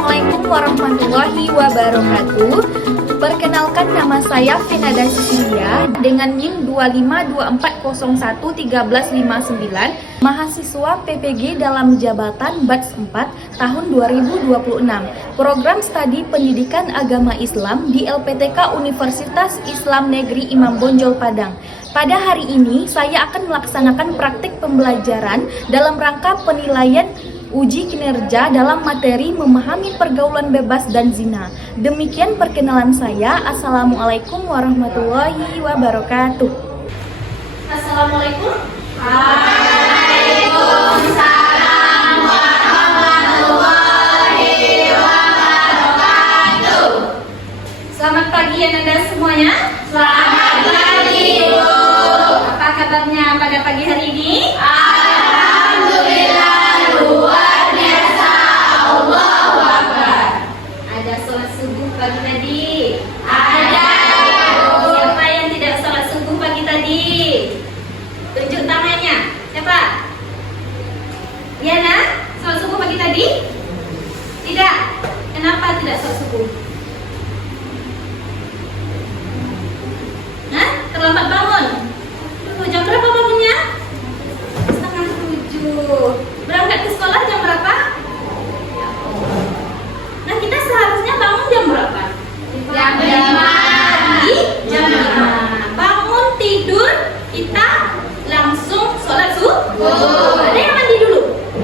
Assalamualaikum warahmatullahi wabarakatuh. Perkenalkan, nama saya Vinada Cecilia dengan NIM 2524011359, mahasiswa PPG dalam jabatan batch 4 tahun 2026, program studi pendidikan agama Islam di LPTK Universitas Islam Negeri Imam Bonjol Padang. Pada hari ini saya akan melaksanakan praktik pembelajaran dalam rangka penilaian uji kinerja dalam materi memahami pergaulan bebas dan zina. Demikian perkenalan saya. Assalamualaikum warahmatullahi wabarakatuh. Assalamualaikum. Waalaikumsalam warahmatullahi wabarakatuh. Selamat pagi Anda semuanya. Selamat pagi Bu. Apa kabarnya pada pagi hari ini? Luar biasa, Allahu Akbar. Ada sholat subuh pagi tadi? Ada. Siapa yang tidak sholat subuh pagi tadi? Tunjuk tangannya. Siapa? Yana, sholat subuh pagi tadi? Tidak. Kenapa tidak sholat subuh? Hah? Terlambat bangun? Jam berapa bangunnya? 6:30. Berangkat ke sekolah jam berapa? Nah, kita seharusnya bangun jam berapa? Jam 5. Jam 5. Bangun tidur, kita langsung sholat subuh. Ada yang mandi dulu?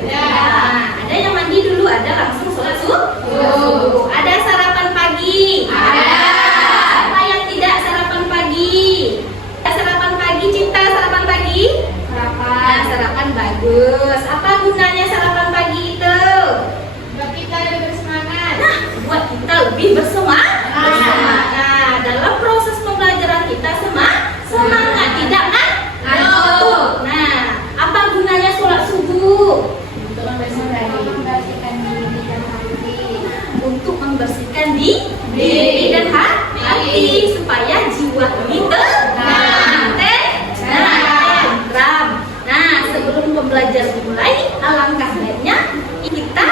Ada yang mandi dulu, ada langsung sholat subuh. Ada sarapan pagi? Ada. Apa yang tidak sarapan pagi? Sarapan pagi, Cinta, sarapan pagi? Nah, sarapan bagus. Apa gunanya sarapan pagi itu? Buat kita lebih bersemangat. Nah, buat kita lebih bersemangat. Nah, dalam proses pembelajaran kita semangat, tidak kan? Nah, apa gunanya sholat subuh? Untuk membersihkan diri dan hati. Untuk membersihkan diri dan hati supaya jiwa kita tenang. Nah, sebelum pembelajaran dimulai, alangkah baiknya kita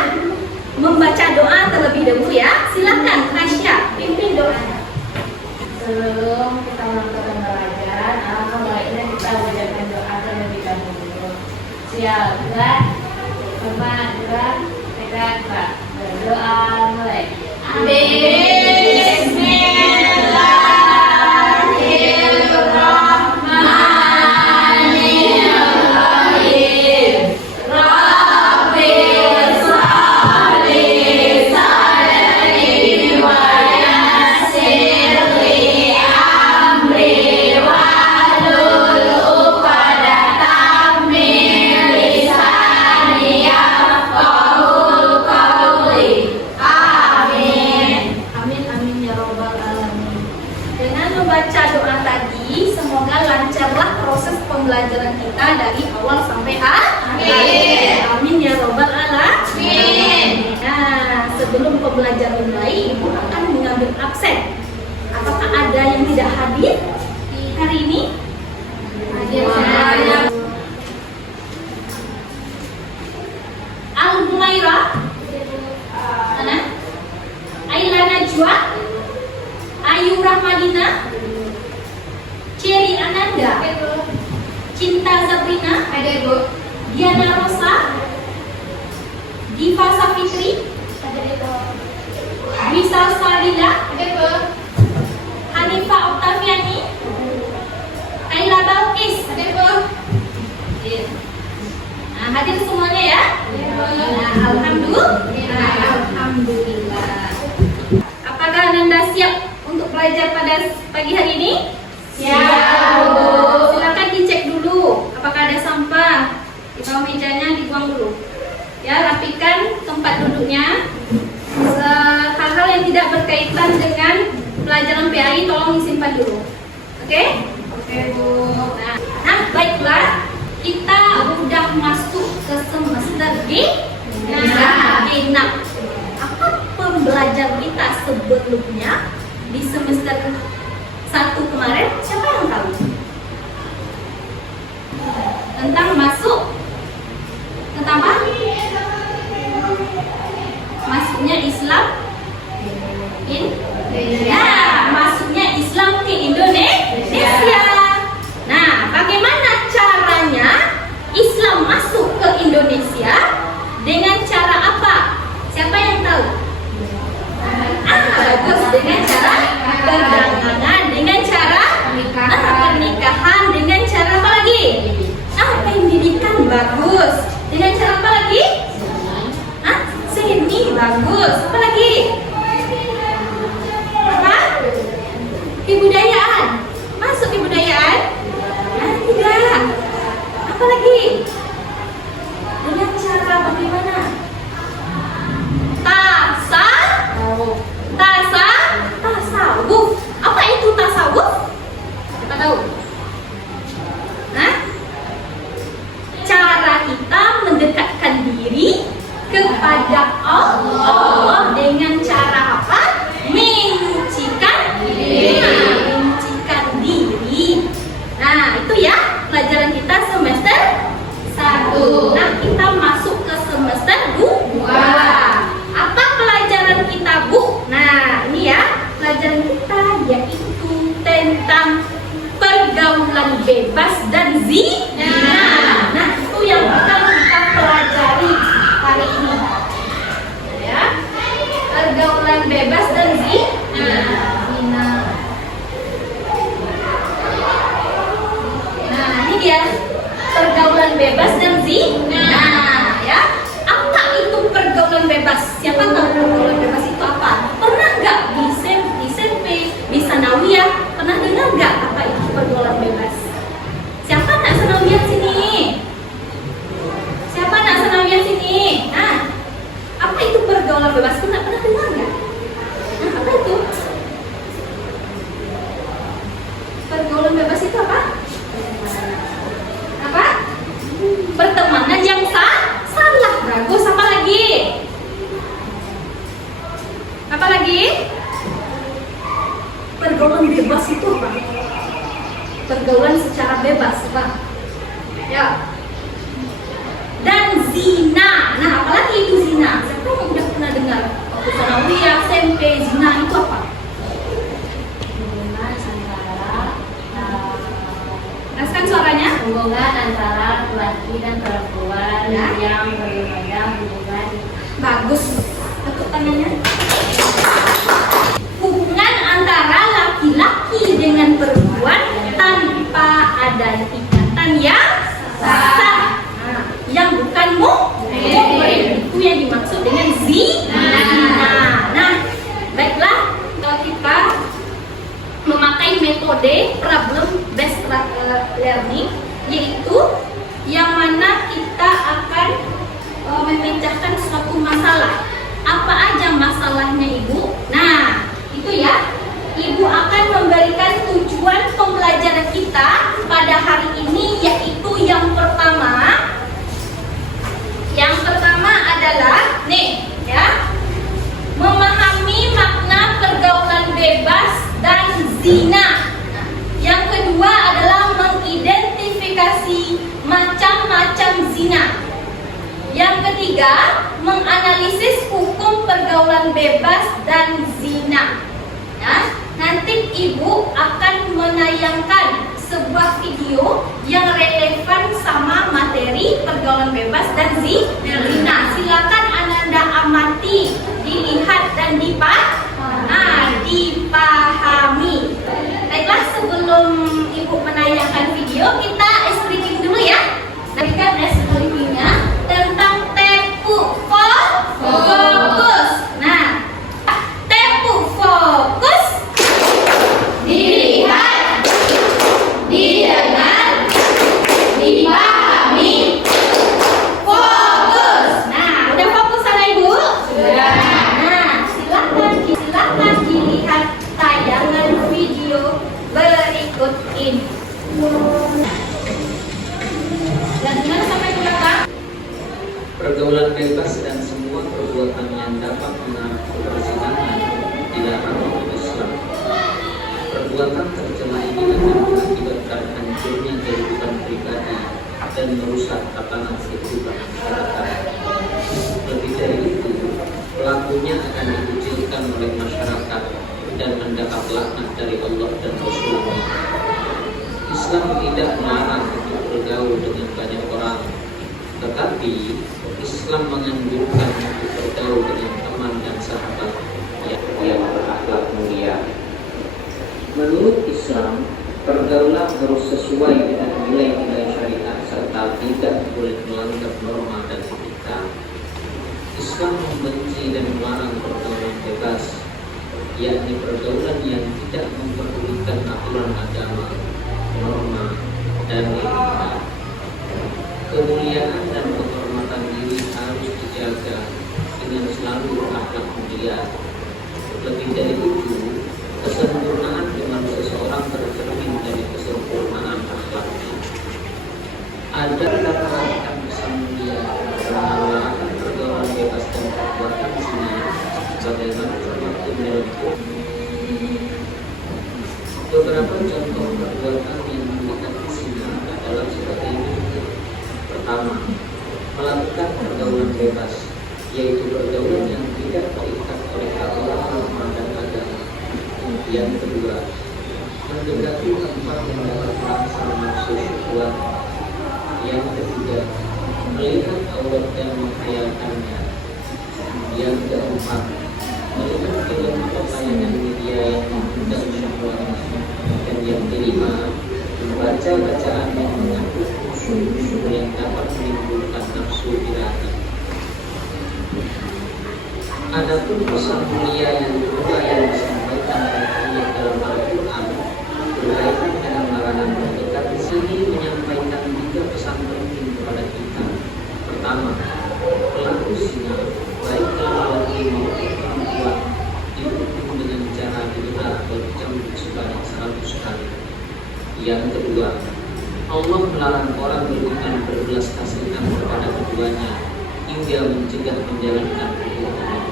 membaca doa terlebih dahulu ya. Silakan Tasya, pimpin doanya. Sebelum kita melakukan pembelajaran, alangkah baiknya kita bacakan doa terlebih dahulu. Siapkan, berdoa, tegak, berdoa mulai. Pembelajaran kita dari awal sampai akhir. Amin ya robbal alamin. Nah, sebelum pembelajaran dimulai, Ibu akan mengambil absen. Apakah ada yang tidak hadir hari ini? Hadir. Al-Mumairah, Aila Najwa, Ayu Rahmadina, Cherry Ananda, Cinta Sabrina, ada Bu. Diana Rosa, Diva Safitri, ada Bu. Wisal Salila, ada Bu. Hanifa Oktaviani, Kaila Balkis, ada Bu. Nah, hadir semuanya ya. Nah, alhamdulillah. Apakah Anda siap untuk belajar pada pagi hari ini? Siap, Bu. Silakan dicek dulu apakah ada sampah di bawah mejanya, dibuang dulu. Ya, rapikan tempat duduknya. Hal-hal yang tidak berkaitan dengan pelajaran PAI tolong disimpan dulu. Oke? Oke, Bu. Nah, baiklah. Kita udah masuk ke semester genap. Apa pembelajaran kita sebelumnya di semester 1 kemarin? Siapa yang tahu? Tentang masuk. Tentang apa? Masuknya Islam Bagus. Apa lagi? Apa? Kebudayaan. Masuk kebudayaan. Nah, tidak. Apa lagi? Dengan cara bagaimana? Tasawuf. Apa itu tasawuf? Kita tahu. Hah? Cara kita mendekatkan diri kepada Allah dengan cara apa? Menyucikan diri. Nah, itu ya pelajaran kita semester 1. Nah, kita masuk ke semester 2. Apa pelajaran kita, Bu? Nah, ini ya pelajaran kita yaitu tentang pergaulan bebas dan zina. Nah, itu yang akan kita pelajari hari ini. Ya, pergaulan bebas dan zina. Nah, ini dia pergaulan bebas dan zina. Ya, apa itu pergaulan bebas? Siapa tahu pergaulan bebas itu apa? Pernah nggak di SMP, di sanawiyah, pernah dengar nggak apa itu pergaulan bebas? Siapa nak sanawiyah sini? Siapa nak sanawiyah sini? Nah, apa itu pergaulan bebas? Pernah dengar nggak? Nah, apa itu? Pergaulan bebas itu apa? Apa? Pertemanan yang salah. Bagus. Apa lagi? Apa lagi? Pergaulan bebas itu apa? Pergaulan secara bebas, Pak. Ya. Dan zina. Nah, apalagi itu zina? Siapa yang udah pernah dengar? Waktu sanawiyah, SMP, zina itu apa? Rasakan suaranya? Hubungan antara laki dan perempuan Ya. yang berbeda hubungan. Bagus. Tepuk tangannya. Hubungan antara laki-laki dengan perempuan tanpa ada ikatan yang sah. Nah, yang bukan muhrim. Itu yang dimaksud dengan zina. Nah, baiklah, kalau kita memakai metode problem based learning, yaitu yang mana kita akan memecahkan suatu masalah. Apa aja masalahnya, Ibu? Nah, itu ya. Ibu akan memberikan tujuan pembelajaran kita pada hari ini, yaitu yang pertama. Yang pertama adalah nih ya, memahami makna pergaulan bebas dan zina. Yang kedua adalah mengidentifikasi macam-macam zina. Yang ketiga, menganalisis hukum pergaulan bebas dan zina. Ya, nanti Ibu akan menayangkan sebuah video yang relevan sama materi pergaulan bebas dan zina. Silakan Anda amati, dilihat dan dipahami. Baiklah, sebelum Ibu menayangkan video, kita stripping dulu ya. Berikan strippingnya tentang tepu fokus. Nah, tepu fokus, dilihat, didengar, dipahami, fokus. Nah, udah fokus sana Ibu? Sudah. Nah, silakan dilihat tayangan video berikut ini. Dan gimana sampai ke belakang? Pergaulan bebas dan semua perbuatan yang dapat mengarah ke perzinahan dilarang oleh Islam. Perbuatan tercela ini akan mengakibatkan hancurnya kehidupan pribadi dan merusak tatanan kehidupan masyarakat. Lebih dari itu, pelakunya akan dikucilkan oleh masyarakat dan mendapat laknat dari Allah dan Rasul-Nya. Islam tidak melarang untuk bergaul dengan banyak orang, tetapi Islam menganjurkan untuk bergaul dengan teman dan sahabat yang berakhlak mulia. Menurut Islam, pergaulan harus sesuai dengan nilai-nilai syariat serta tidak boleh melanggar norma dan etika. Islam Islam membenci dan melarang pergaulan bebas, yakni pergaulan yang tidak memperdulikan aturan agama, norma, dan etika. Kemuliaan dan kehormatan diri harus dijaga dengan selalu berakhlak mulia. Lebih dari itu, kesempurnaan iman seseorang tercermin dari kesempurnaan akhlaknya. Ada perhatikan pesan mulia tentang larangan pergaulan bebas dan perbuatan zina, bagaimana termaktub dalam beberapa contoh perbuatan yang mendekati zina adalah sebagai berikut. Pertama, melakukan pergaulan bebas, yaitu pergaulan yang tidak terikat oleh aturan norma dan agama. Yang kedua, mendekati tempat yang dapat merangsang nafsu syahwat. Yang ketiga, melihat aurat dan menghayalkannya. Yang keempat, melihat film atau tayangan media yang mengundang syahwat. Dan yang kelima, membaca bacaan yang mengandung unsur-unsur yang dapat menimbulkan nafsu birahi. Adapun pesan mulia yang kedua yang disampaikan oleh dalam Al-Quran berkaitan dengan larangan mendekat, di sini menyampaikan 3 pesan penting kepada kita. Pertama, pelaku zina, baik laki-laki maupun perempuan, dihukum dengan cara dibenar atau dicambuk sebanyak 100 kali. Yang kedua, Allah melarang orang beriman berbelas kasihan kepada keduanya hingga mencegah menjalankan hukuman.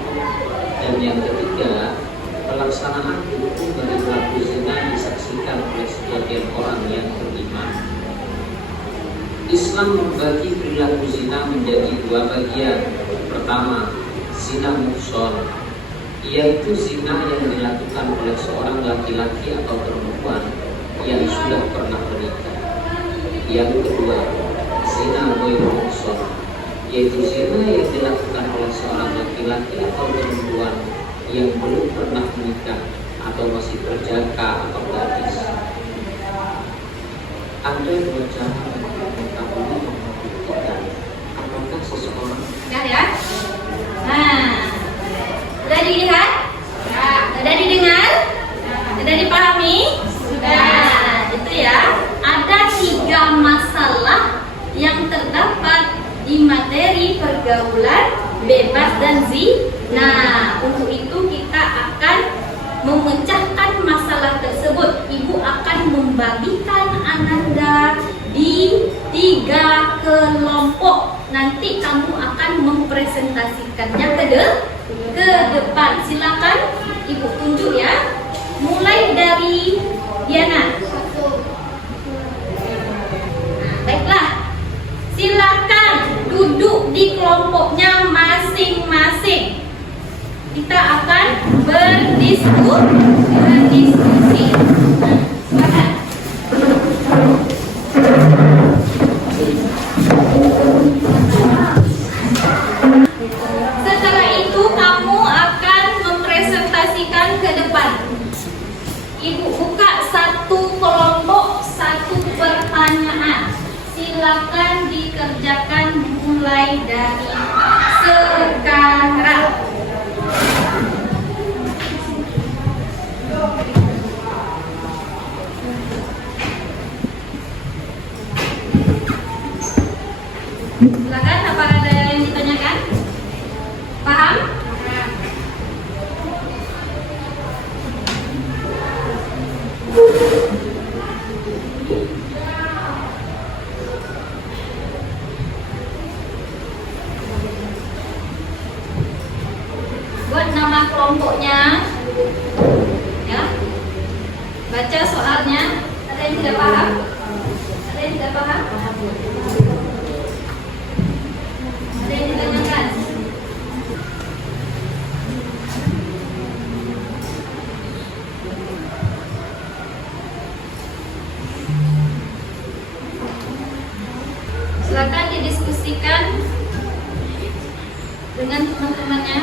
Dan yang ketiga, pelaksanaan hukum bagi pelaku zina disaksikan oleh sebagian orang yang beriman. Islam membagi perilaku zina menjadi 2 bagian. Pertama, zina muhsan, yaitu zina yang dilakukan oleh seorang laki-laki atau perempuan yang sudah pernah menikah. Yang kedua, zina ghairu muhsan, yaitu zina yang dilakukan oleh seorang laki-laki atau perempuan yang belum pernah menikah atau masih berjaka atau gadis. Ada 2 cara untuk mengetahui dan membuktikan apakah seseorang ya. Nah, sudah dilihat? Sudah didengar? Sudah dipahami? Sudah. Itu ya. Ada 3 masalah yang terdapat di materi pergaulan bebas dan zina. Untuk itu kita akan memecahkan masalah tersebut. Ibu akan membagikan Ananda di 3 kelompok. Nanti kamu akan mempresentasikannya ke depan. Silakan Ibu tunjuk ya. Mulai dari Diana. Baiklah. Silakan duduk di kelompoknya masing-masing. Kita akan berdiskusi. Silakan. Setelah itu kamu akan mempresentasikan ke depan. Ibu buka 1 kelompok, 1 pertanyaan. Silakan dikerjakan mulai dari sekarang. Silakan, apa ada yang ditanyakan? Paham? Buat nama kelompoknya, ya. Baca soalnya. Ada yang tidak paham? Ada yang tidak paham? Ada yang ditanyakan? Silakan didiskusikan dengan teman-temannya.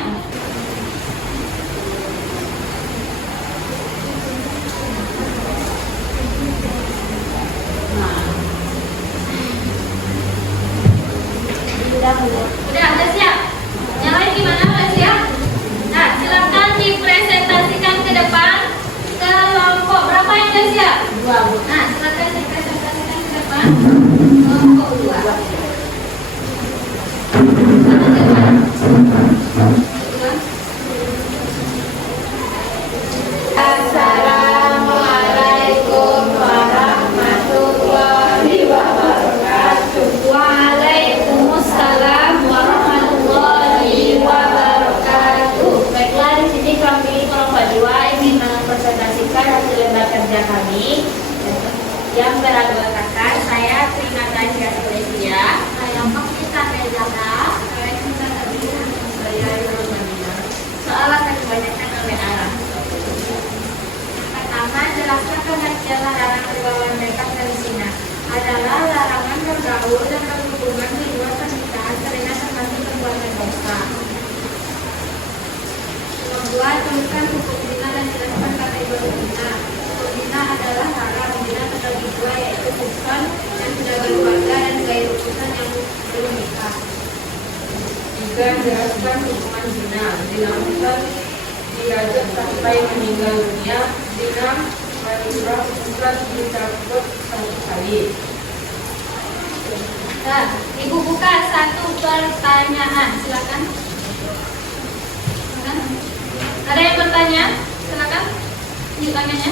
Udah ada siap? Ya. Yang lain gimana, udah siap? Nah, silakan dipresentasikan ke depan. Kelompok berapa yang udah siap? 2, Bu. Nah, silakan dipresentasikan ke depan. Kelompok 2. Assalamualaikum warahmatullahi wabarakatuh. Waalaikumsalam warahmatullahi wabarakatuh. Baiklah, di sini kami kelompok 2 ingin mempresentasikan hasil lembar kerja kami yang beranggotakan saya Trinata Syafresia, Saya Maksita Rezana. Saya Cinta Sabina. saya Irul Madinah. Soal akan kebanyakan oleh arah. Pertama, jelaskan pengertian larangan pergaulan bebas dan zina adalah larangan bergaul dan berhubungan di luar pernikahan karena termasuk perbuatan dosa. Nomor 2, tuliskan hukum zina dan jelaskan kategori zina. Hukum zina adalah haram. Zina terbagi 2, yaitu kusan yang sudah berkeluarga dan gairu kusan yang belum nikah. 3, jelaskan hukuman zina. Dilakukan dirajam sampai meninggal dunia. Zina wanita bukan dicabut 1 kali. Nah, Ibu buka 1 pertanyaan. Silakan. Silakan. Ada yang bertanya? Silakan. Pertanyaannya.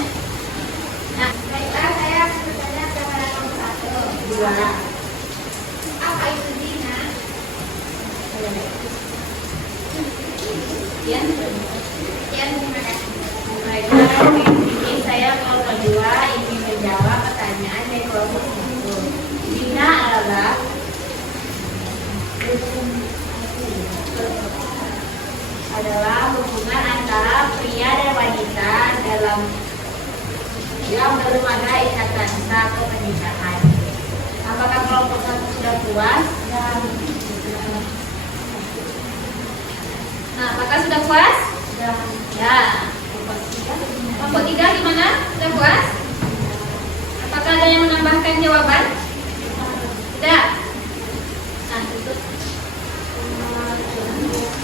Nah, Baiklah, saya bertanya kepada nomor 1. 2. Apa itu zina? Sekian. Sekian, terima kasih. Baiklah, ini saya kelompok 2 ingin menjawab pertanyaan dari kelompok 1. Zina adalah hubungan antara pria dan wanita dalam yang belum ada ikatan sah atau pernikahan. Apakah kelompok 1 sudah puas? Nah, apakah sudah puas? Ya. Kelompok 3 gimana? Sudah puas? Apakah ada yang menambahkan jawaban? Tidak. Nah, tutup.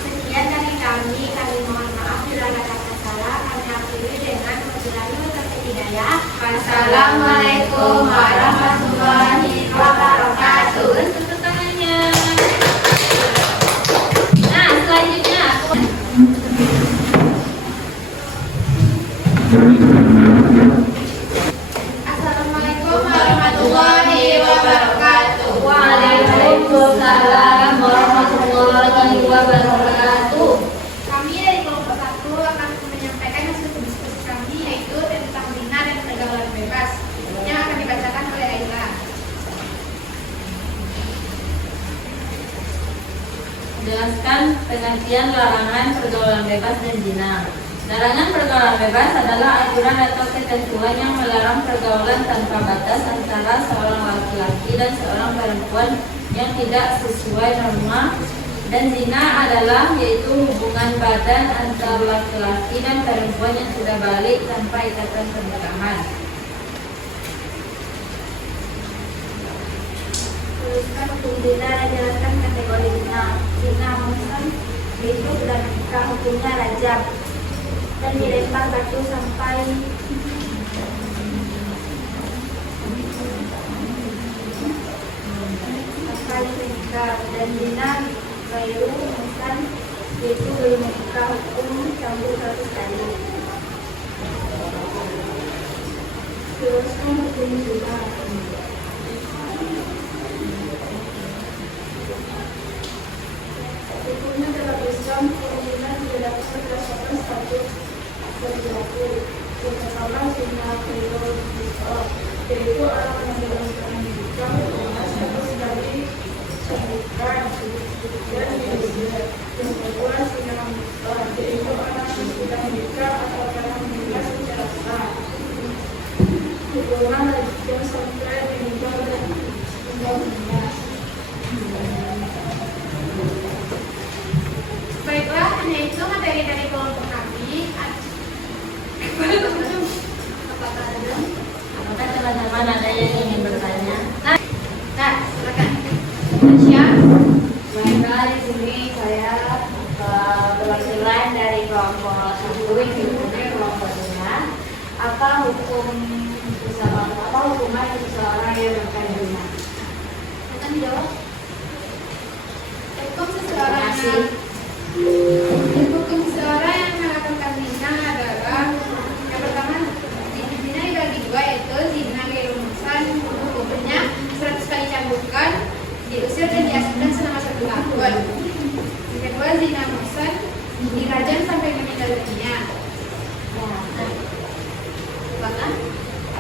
Sekian dari kami mohon maaf bila ada kata salah. Kami akhiri dengan wabillahi taufiq hidayah. Wassalamualaikum warahmatullahi wabarakatuh. Tepuk tangannya. Nah, selanjutnya Assalamualaikum warahmatullahi wabarakatuh. Waalaikumsalam warahmatullahi wabarakatuh. Kami dari kelompok 1 akan menyampaikan hasil diskusi kami, yaitu tentang zina dan pergaulan bebas yang akan dibacakan oleh Aila. Jelaskan pengertian larangan pergaulan bebas dan zina. Larangan pergaulan bebas adalah aturan atau ketentuan yang melarang pergaulan tanpa batas antara seorang laki-laki dan seorang perempuan yang tidak sesuai norma. Dan zina adalah yaitu hubungan badan antara laki-laki dan perempuan yang sudah balik tanpa ikatan pernikahan. Tuliskan hukum zina dan jelaskan kategori zina. Zina muhsan yaitu sudah menikah, hukumnya rajam dan dilempar batu sampai menikah. Dan zina gairu muhsan yaitu belum menikah, hukum cambuk 100 kali. Tuliskan hukum zina. Hukumnya dalam Islam, kemungkinan tidak dapat berdasarkan status berlaku. Yang pertama, zina gairu muhsan, yaitu orang yang belum pernah menikah dengan status dari pernikahan. Dan yang kedua, zina muhsan, yaitu orang yang sudah menikah atau pernah menikah secara sah. Hukuman rajam sampai meninggal dan meninggal dunia. Baiklah, hanya itu materi dari kelompok kami. Apakah ada? Apakah teman-teman ada yang ingin bertanya? Nah, silakan. Siap. Baiklah, di sini saya perwakilan dari kelompok 1 yang diikuti kelompok 5. Apa hukuman seseorang yang makan zina? Akan dijawab. Hukum seseorang yang melakukan zina adalah yang pertama, zina dibagi dua, yaitu zina ghairul muhsan, hukumnya 100 kali cambukan, diusir dan diasingkan selama 1 tahun. Yang kedua, zina muhsan, dirajam sampai meninggal dunia.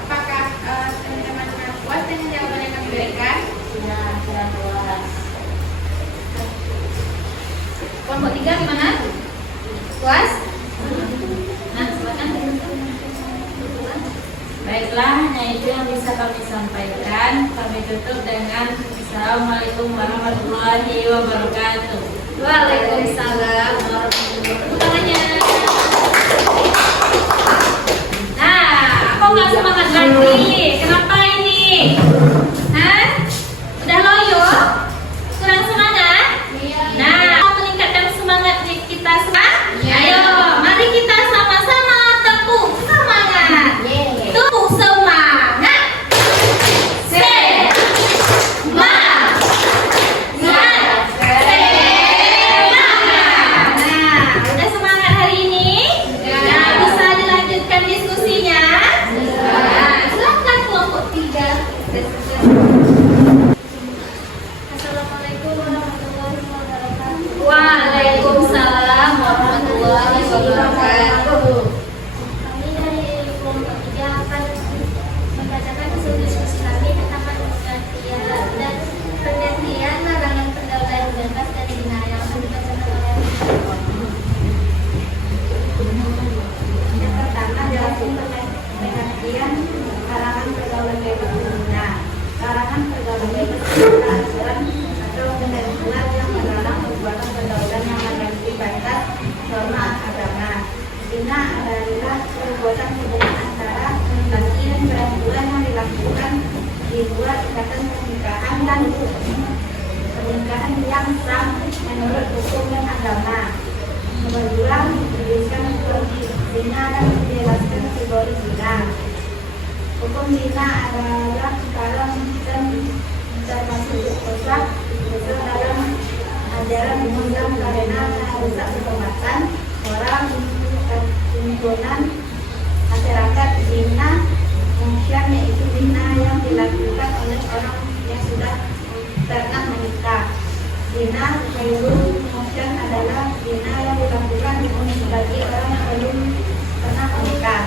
Apakah teman-teman puas dengan jawaban yang kami berikan? Sudah puas. Kelompok 3 gimana? Puas? Nah, silakan. Baiklah, hanya itu yang bisa kami sampaikan. Kami tutup dengan Assalamualaikum warahmatullahi wabarakatuh. Waalaikumsalam warahmatullahi wabarakatuh. Nah, kok nggak semangat lagi? Kenapa ini? Hah? Udah loyo? Kurang semangat? Nah, mau meningkatkan semangat kita semua? Ayo, mari kita sama-sama tepuk semangat. Tepuk semangat. Semangat. Nah, udah semangat hari ini? Nah, bisa dilanjutkan diskusinya? Nah, silakan kelompok 3. Assalamualaikum warahmatullahi wabarakatuh. Waalaikumsalam warahmatullahi wabarakatuh. Kami dari kelompok 3 akan membacakan hasil diskusi kami tentang pengertian larangan pergaulan bebas dan zina yang akan dibacakan oleh yang pertama adalah pengertian larangan pergaulan bebas dan zina. Larangan pergaulan bebas adalah aturan atau ketentuan yang melarang perbuatan pergaulan yang melebihi batas norma agama. Zina adalah perbuatan hubungan antara laki dan perempuan yang dilakukan di luar ikatan pernikahan dan pernikahan yang sah menurut hukum dan agama. Nomor 2, menjelaskan hukum zina dan menjelaskan kategori zina. Hukum zina adalah haram dan termasuk dosa dalam ajaran Islam karena merusak kehormatan orang, lingkungan, masyarakat. Zina muhsan yaitu zina yang dilakukan oleh orang yang sudah pernah menikah. Zina ghairul muhsan adalah zina yang dilakukan bagi orang yang belum pernah menikah.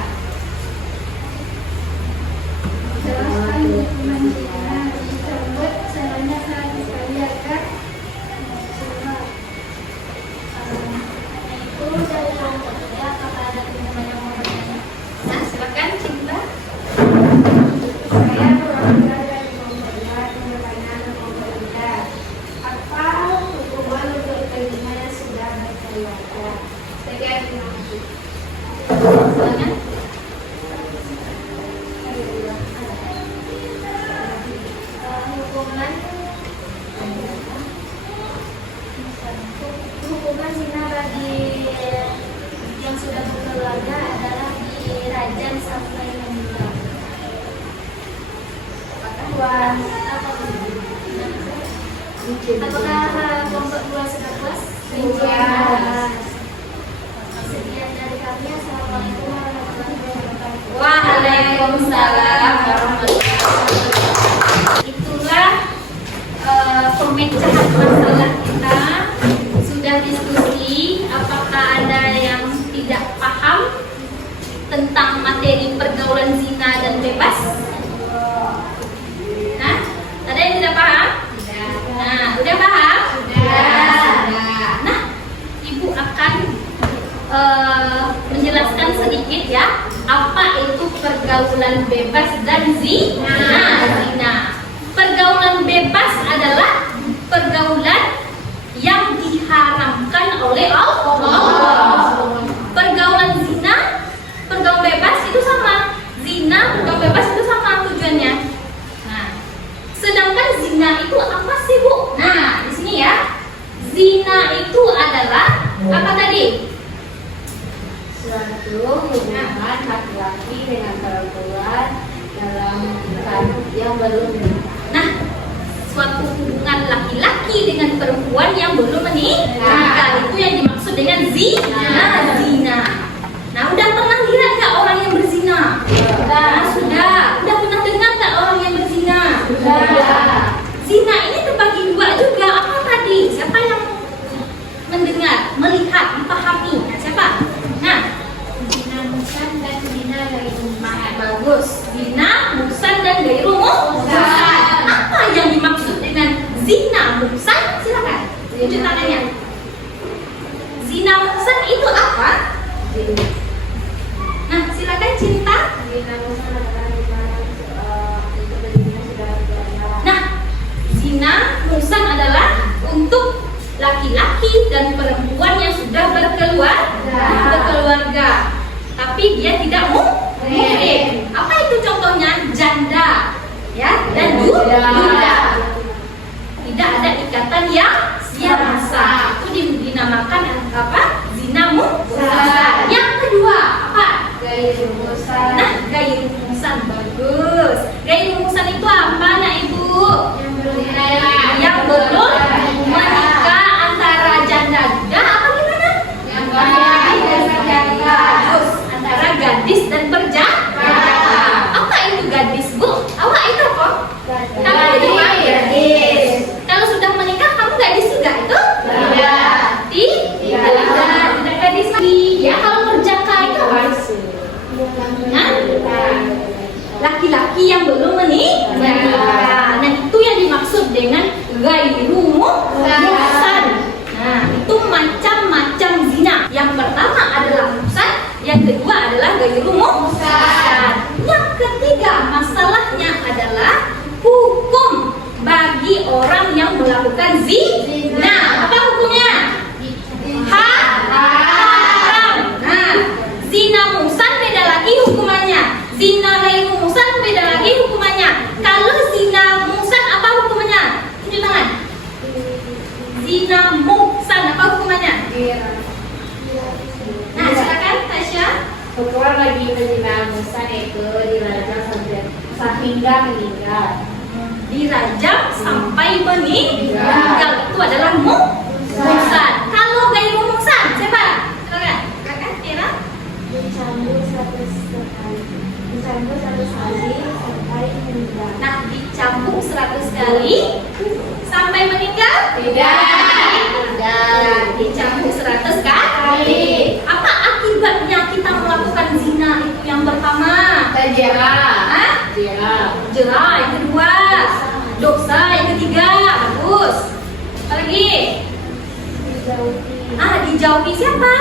Jelaskan hukuman zina tersebut sebanyak 100 kali agar itu dari kelompok 3. Apakah ada teman yang mau bertanya? Nah, silakan Cinta. Saya perwakilan dari kelompok 2 yang bertanya ke kelompok 3. Apa hukuman untuk zina yang sudah berkeluarga? Sekian, terima kasih. Silakan. Hukuman zina bagi yang sudah berkeluarga adalah dirajam sampai meninggal. Apakah kelompok 2 sudah puas? Sekian dari kami. Assalamualaikum warahmatullahi wabarakatuh. Waalaikumsalam warahmatullahi wabarakatuh. Itulah pemecahan masalah kita. Sudah diskusi, apakah ada yang tidak paham tentang materi pergaulan zina dan bebas? Nah, ada yang tidak paham? Nah, udah paham? Sudah. Nah, Ibu akan menjelaskan sedikit ya, apa itu pergaulan bebas dan zina. Pergaulan bebas adalah pergaulan yang diharamkan oleh Allah. Pergaulan zina, pergaulan bebas itu sama. Zina, pergaulan bebas itu sama tujuannya. Nah, sedangkan zina itu apa sih, Bu? Nah, di sini ya. Zina itu adalah apa tadi? Suatu hubungan laki-laki dengan perempuan dalam nikah yang belum menikah. Nah, suatu hubungan laki-laki dengan perempuan yang belum menikah itu yang dimaksud dengan zina. Nah, udah pernah lihat nggak orang yang berzina? Sudah. Udah pernah dengar nggak orang yang berzina? Sudah. Zina ini terbagi dua juga. Apa tadi? Siapa yang mendengar, melihat, dipahami? Nah, siapa? Nah, Zina muhsan dan zina ghairu muhsan. bagus. Zina, muhsan dan ghairu muhsan. Apa yang dimaksud dengan zina muhsan? Silakan. Tunjuk tangannya. Zina muhsan itu apa? Nah, silakan Cinta. Zina muhsan adalah dilarang untuk berzina sudah dilarang. Nah, zina muhsan adalah untuk laki-laki dan perempuan yang sudah berkeluarga. Tapi dia tidak muhrim. Apa itu contohnya? Janda, ya, dan duda. Tidak ada ikatan yang sah. Itu dinamakan apa? Zina muhsan. Yang kedua apa? Ghairu muhsan. Nah, ghairu muhsan, bagus. Ghairu muhsan itu apa, Nak Ibu? Yang belum menikah antara janda duda apa gimana? Bagus. Antara gadis dan berjanda. Apa itu gadis, Bu? Awak itu apa? Kamu itu gadis. Kalau sudah menikah kamu gadis juga itu? Tidak gadis lagi. Ya, kalau berjaka itu apa? Nah, laki-laki yang belum menikah. Nah, itu yang dimaksud dengan ghairu muhsan. Nah, itu macam-macam zina. Yang pertama adalah muhsan, yang kedua adalah ghairu muhsan. Yang ketiga masalahnya adalah hukum bagi orang yang melakukan zina. Apa hukumnya? Haram. Nah, zina muhsan beda lagi hukumannya. Zina ghairu muhsan beda lagi hukumannya. Kalau zina muhsan apa hukumannya? Tunjuk tangan. Zina muhsan apa hukumannya? Nah, silakan Tasya. Hukuman bagi penzina muhsan itu dirajam sehingga meninggal. Dirajam sampai meninggal. Itu adalah muhsan. Kalau ghairu muhsan, siapa? Silakan. Kakak Tira. Dicambuk 100 kali. Dicambuk 100 kali sampai meninggal. Nah, dicambuk 100 kali sampai meninggal? Tidak. Dicambuk 100 kali. Apa akibatnya kita melakukan zina itu yang pertama? Hah? Jerah. Yang kedua, dosa. Yang ketiga, bagus. Apa lagi? Dijauhi siapa?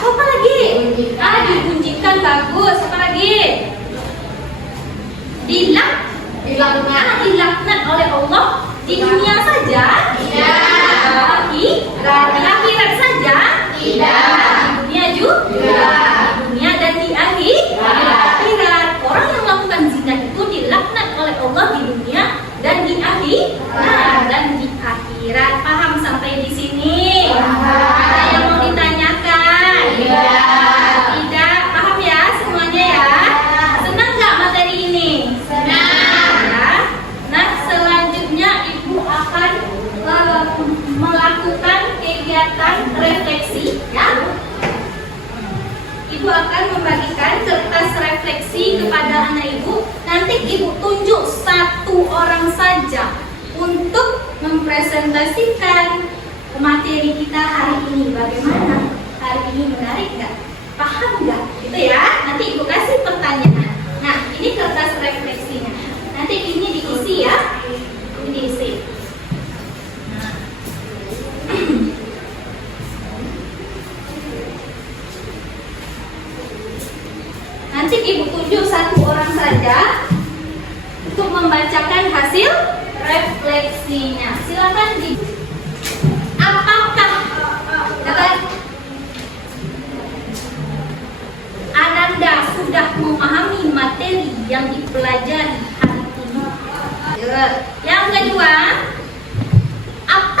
Coba lagi. Dibunyikan, bagus. Apa lagi? Dilaknat oleh Allah di dunia saja? Tidak. Di akhirat saja? Tidak. Di dunia juga? Di dunia dan di akhirat. Orang yang melakukan zina itu dilaknat oleh Allah di dunia dan di akhirat. Paham sampai di sini? Ada yang mau ditanyakan? Tidak. Paham ya semuanya ya? Senang nggak materi ini? Senang. Nah, selanjutnya Ibu akan melakukan kegiatan refleksi, ya. Ibu akan membagikan kertas refleksi kepada anak Ibu. Nanti Ibu tunjuk satu orang saja untuk mempresentasikan materi kita hari ini. Bagaimana? Hari ini menarik nggak? Paham nggak? Gitu ya. Nanti Ibu kasih pertanyaan. Nah, ini kertas refleksinya. Nanti ini diisi ya. Ini diisi. Nah. Nanti Ibu tunjuk satu orang saja untuk membacakan hasil refleksinya. Silakan di. Apakah Ananda sudah memahami materi yang dipelajari hari ini? Yang kedua,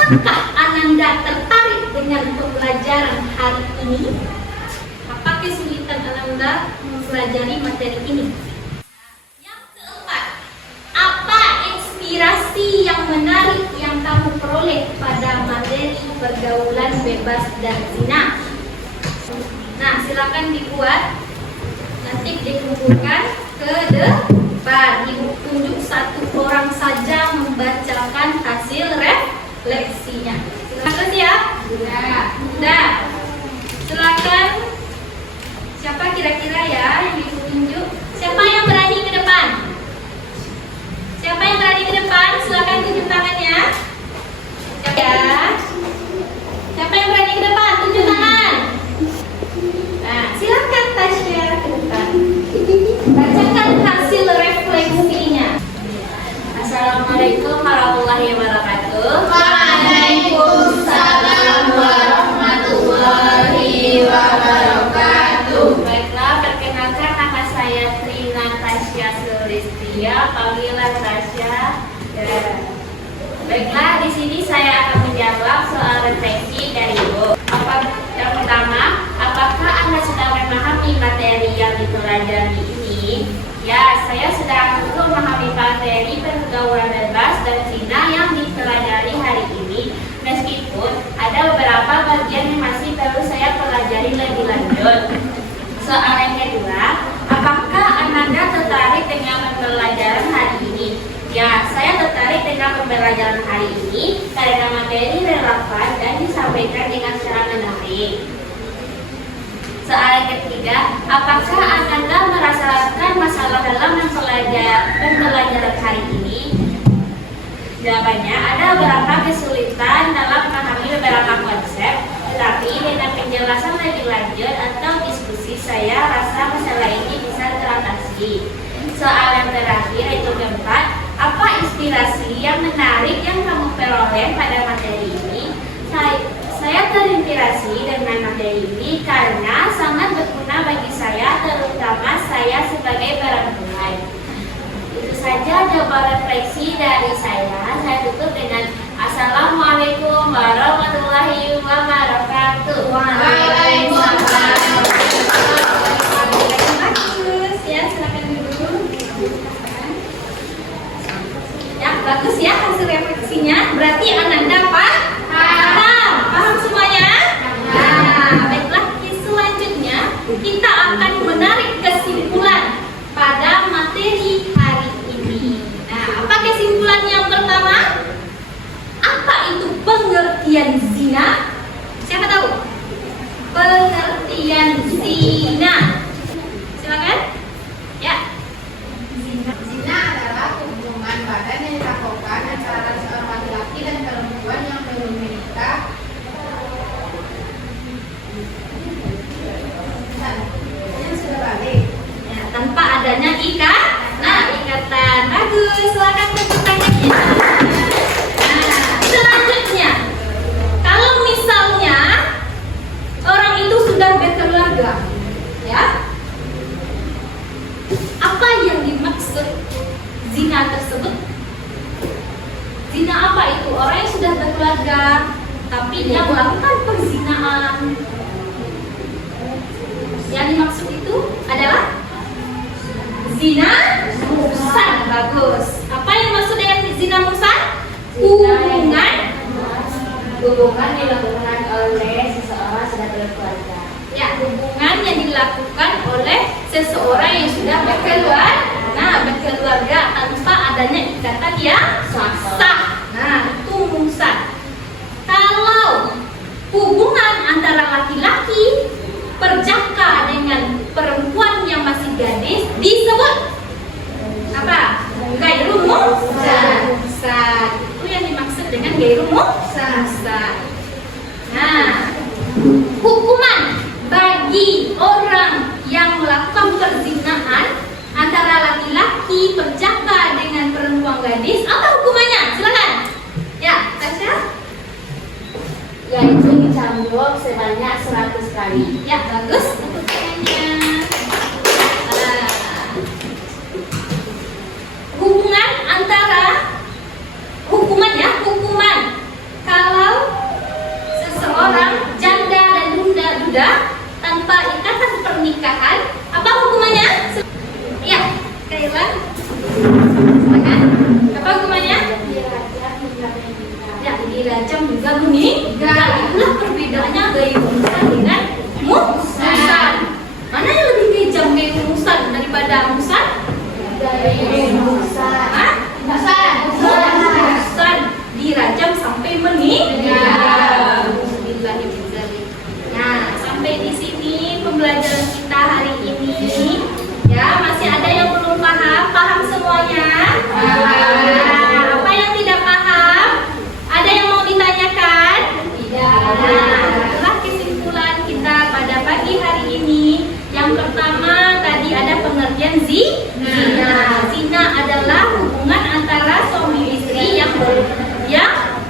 Apakah Ananda tertarik dengan pembelajaran hari ini? Apa kesulitan Ananda mempelajari materi ini? Yang keempat, apa inspirasi yang menarik yang kamu peroleh pada materi pergaulan bebas dan zina? Nah, silakan dibuat, nanti dikumpulkan ke depan. Ibu tunjuk satu orang saja membacakan hasil refleksinya. Silakan ya. Sudah. Silakan. Siapa kira-kira ya yang ibu tunjuk? Siapa yang berani ke depan? Siapa yang berani ke depan? Silakan tunjuk tangannya. Siapa ya? Siapa yang berani ke depan? Tunjuk tangan. Nah, silakan Tasya ke depan. Bacakan hasil refleksinya. Assalamualaikum warahmatullahi wabarakatuh. Waalaikumsalam warahmatullahi wabarakatuh. Baiklah, perkenalkan nama saya Trina Tasya Sulistia, panggilan Tasya. Baiklah, di sini saya akan menjawab soal refleksi dari Ibu. Yang pertama, apakah Anda sudah memahami materi yang dipelajari ini? Ya, saya sudah memahami materi pergaulan bebas dan zina yang dipelajari hari ini. Meskipun ada beberapa bagian yang masih perlu saya pelajari lebih lanjut. Soal yang kedua, apakah Anda tertarik dengan pembelajaran hari ini? Ya, saya tertarik dengan pembelajaran hari ini karena materi relevan dan disampaikan dengan cara menarik. Soal yang ketiga, apakah Anda merasakan masalah dalam pembelajaran hari ini? Jawabannya, ada beberapa kesulitan dalam memahami beberapa konsep, tetapi dengan penjelasan lebih lanjut atau diskusi, saya rasa masalah ini bisa teratasi. Soal yang terakhir, yaitu keempat, apa inspirasi yang menarik yang kamu peroleh pada materi ini? Saya terinspirasi dengan materi ini karena sangat berguna bagi saya, terutama saya sebagai perempuan. Itu saja jawaban refleksi dari saya. Saya tutup dengan Assalamualaikum warahmatullahi wabarakatuh. Waalaikumsalam. Bagus ya, silakan dulu. Ya, bagus ya hasil refleksinya. Berarti Ananda paham semuanya? Nah, baiklah, selanjutnya kita akan menarik kesimpulan pada materi hari ini. Nah, apa kesimpulan yang pertama? Apa itu pengertian zina? Siapa tahu? Pengertian zina. Silakan. Ya. Zina adalah hubungan badan yang dilakukan antara seorang laki-laki dan perempuan yang belum menikah. Yang sudah balik. Ya, tanpa adanya ikatan. Bagus, silakan tepuk tangannya. Nah, selanjutnya, kalau misalnya orang itu sudah berkeluarga, ya, apa yang dimaksud zina tersebut? Zina apa itu? Orang yang sudah berkeluarga, tapi dia melakukan perzinaan. Yang dimaksud itu adalah zina muhsan. Bagus. Apa yang dimaksud dengan zina muhsan? Hubungan dilakukan oleh seseorang sudah berkeluarga. Ya, hubungan yang dilakukan oleh seseorang yang sudah berkeluarga tanpa adanya ikatan yang sah. Nah, itu muhsan. Kalau hubungan antara laki-laki perjaka dengan perempuan yang masih gadis disebut apa? Gairu muhsan. Itu yang dimaksud dengan gairu muhsan. Nah, hukuman bagi orang yang melakukan perzinahan antara laki-laki perjaka dengan perempuan gadis, apa hukumannya? Silakan. Ya, Tasya. Yaitu dicambuk sebanyak 100 kali. Ya, bagus. Tepuk tangannya. Nah, hukuman antara hukuman kalau dirajam juga meninggal. Itulah perbedaannya gairu musan dengan musan. Mana yang lebih kejam, gairu musan daripada musan? Gairu musan. Musan dirajam sampai meninggal. Nah, sampai di sini pembelajaran kita hari ini. Ya, masih ada yang belum paham? Paham semuanya? Nah, apa yang tidak paham? Ada yang mau ditanyakan? Tidak. Nah, itulah kesimpulan kita pada pagi hari ini. Yang pertama tadi ada pengertian zina. Zina adalah hubungan antara suami istri yang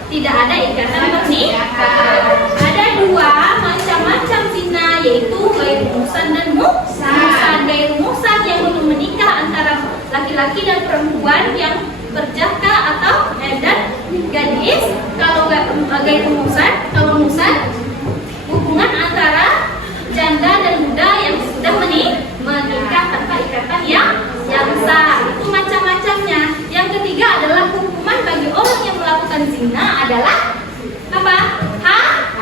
tidak ada ikatan pernikahan. Ada dua macam-macam zina, yaitu gairu muhsan dan muhsan. Gairu muhsan yang belum menikah antara laki-laki dan perempuan yang berjaka atau dan gadis. Kalau gairu muhsan, kalau muhsan hubungan antara janda dan muda yang sudah menikah tanpa ikatan yang sah. Itu macam-macamnya. Yang ketiga adalah hukuman bagi orang yang melakukan zina adalah apa?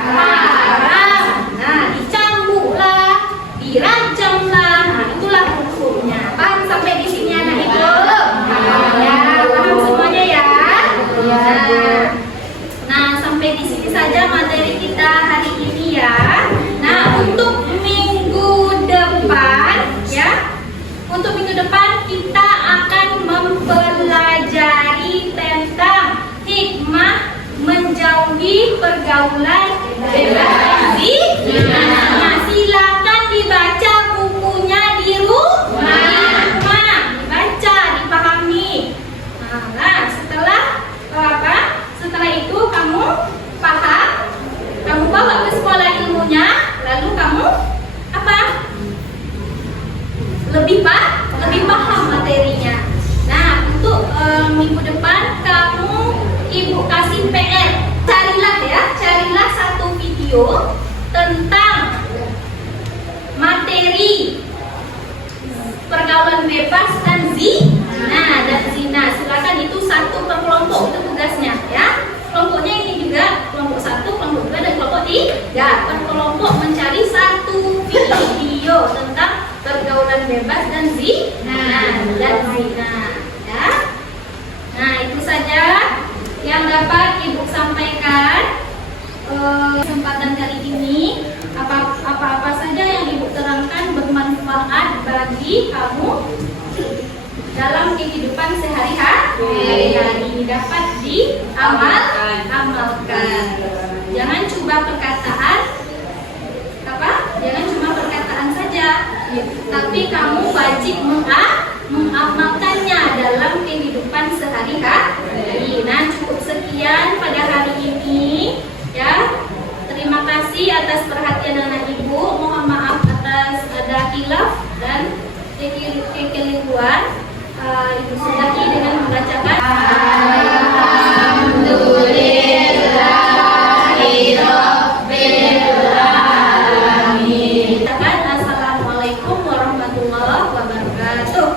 Haram. Nah, dicambuklah, dirajamlah. Nah, itulah hukumnya. Paham sampai di sini anak ibu? Ya, paham semuanya ya? Nah, sampai di sini saja materi kita hari ini ya. Nah, untuk minggu depan ya, untuk minggu depan kita akan mempelajari tentang hikmah menjauhi pergaulan bebas zina. Nah, silakan dibaca bukunya di rumah, dibaca, dipahami. Nah, setelah itu kamu paham, kamu bawa ke sekolah ilmunya, lalu kamu apa? Lebih paham materinya. Nah, untuk minggu depan kamu ibu kasih PR. Carilah satu video tentang materi pergaulan bebas dan zina. Silakan itu satu per kelompok, itu tugasnya ya. Kelompoknya ini juga kelompok 1, kelompok 2 dan kelompok 3. Per kelompok mencari satu video tentang pergaulan bebas dan zina ya. Nah, itu saja yang dapat ibu sampaikan kesempatan kali ini. Apa-apa saja yang ibu terangkan bermanfaat bagi kamu dalam kehidupan sehari-hari, dapat diamalkan. Jangan cuma perkataan saja, tapi kamu wajib mengamalkannya dalam kehidupan sehari-hari. Nah, cukup sekian pada hari ini ya. Terima kasih atas perhatian anak ibu. Mohon maaf atas ada khilaf dan kekeliruan. Ibu sudahi dengan membacakan Assalamualaikum warahmatullahi wabarakatuh.